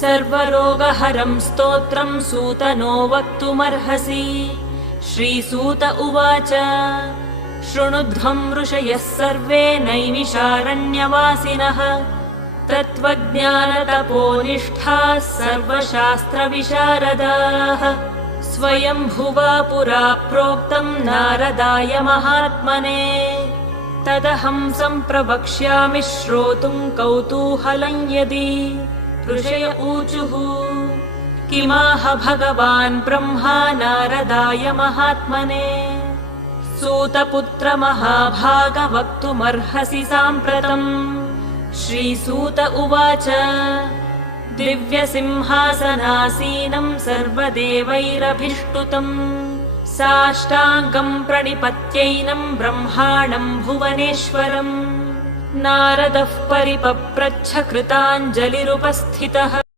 सर्वरोगहरं स्तोत्रम् सूतनो वक्तुमर्हसि श्रीसूत उवाच शृणुध्वम् ऋषयः सर्वे नैमिषारण्यवासिनः। तत्त्वज्ञानतपोनिष्ठाः सर्वशास्त्रविशारदाः। स्वयम्भुवा पुरा प्रोक्तम् नारदाय महात्मने। तदहं सम्प्रवक्ष्यामि श्रोतुम् कौतूहलं यदि ऋषय ऊचुः। किमाह भगवान् ब्रह्मा नारदाय महात्मने। सूतपुत्र महाभाग वक्तुमर्हसि साम्प्रतम् श्रीसूत उवाच दिव्यसिंहासनासीनम् सर्वदेवैरभिष्टुतम् साष्टाङ्गम् प्रणिपत्यैनम् ब्रह्माणम् भुवनेश्वरम् नारदः परिपप्रच्छ कृताञ्जलिरुपस्थितः